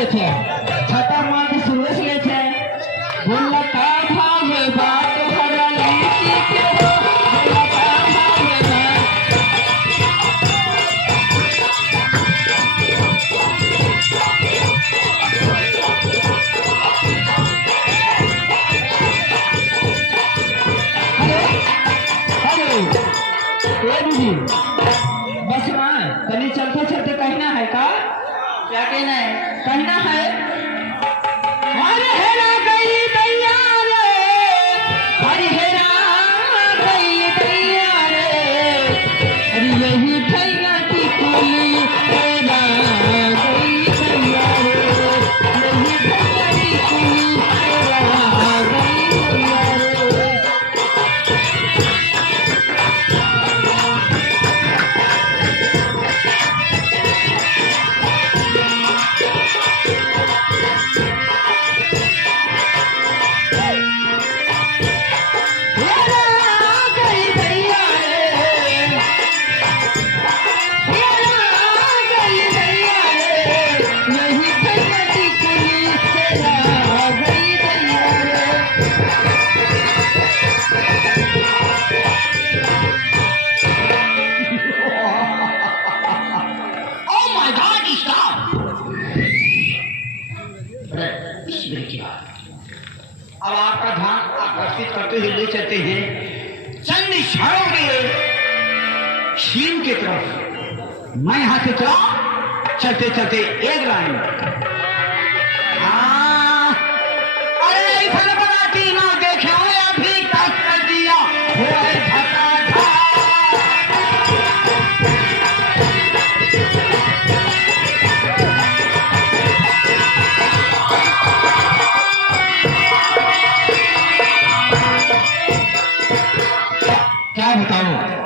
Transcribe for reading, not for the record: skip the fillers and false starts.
ले छे छटा मार सुरेश ले छे बोला का भावे बात हरा लीची के बोला का भावे हेलो ए दीदी बस ना कहीं चलते चलते कहना है का क्या कहना है कहना है अरे हेरा गई दैया रे अरे हेरा गई दैया रे अरे यही भैया की कुली हेरा गई दैया रे यही भैया की कुली हेरा गई दैया रे अब आपका ध्यान आकर्षित करते हुए ले चलते हैं चंद इशारों के शीन की तरफ। मैं यहां से चला चलते चलते एक लाइन अरे ऐसा बनाती ना देखे अभी तक कर दिया क्या बताऊं